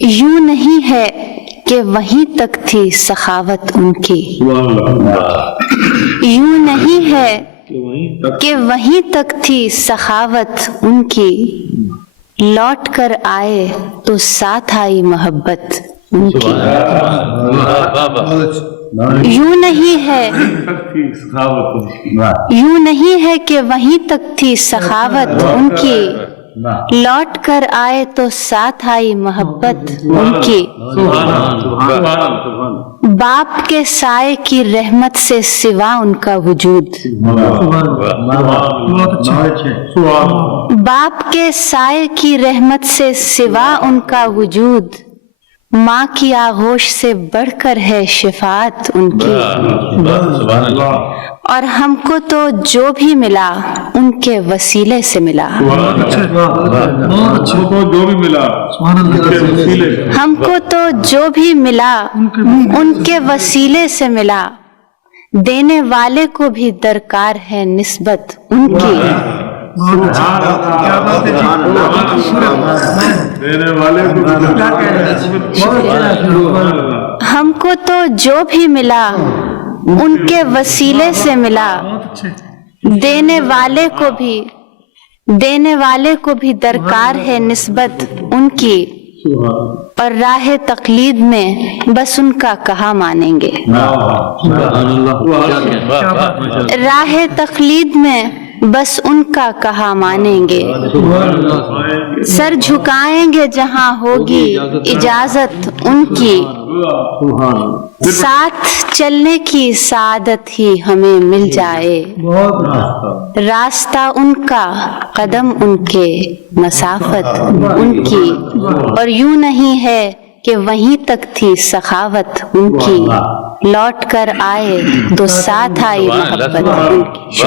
یوں نہیں ہے کہ وہیں تک تھی سخاوت ان کی، یوں نہیں ہے کہ وہیں تک تھی سخاوت ان کی، لوٹ کر آئے تو ساتھ آئی محبت ان کی۔ یوں نہیں ہے کہ وہیں تک تھی سخاوت ان کی، لوٹ کر آئے تو ساتھ آئی محبت ان کی۔ باپ کے سائے کی رحمت سے سوا ان کا وجود، باپ کے سائے کی رحمت سے سوا ان کا وجود، ماں کی آغوش سے بڑھ کر ہے شفاعت ان کی۔ اور ہم کو تو جو بھی ملا ان کے وسیلے سے ملا، ہم کو تو جو بھی ملا ان کے وسیلے سے ملا، دینے والے کو بھی درکار ہے نسبت ان کی۔ ہم کو تو جو بھی ملا ان کے وسیلے سے ملا، دینے والے کو بھی درکار ہے نسبت ان کی۔ اور راہ تقلید میں بس ان کا کہا مانیں گے، راہ تقلید میں بس ان کا کہا مانیں گے، سر جھکائیں گے جہاں ہوگی اجازت ان کی، ساتھ چلنے کی سعادت ہی ہمیں مل جائے، راستہ ان کا قدم ان کے مسافت ان کی۔ اور یوں نہیں ہے کہ وہیں تک تھی سخاوت ان کی، لوٹ کر آئے تو ساتھ آئی محبت ان کی۔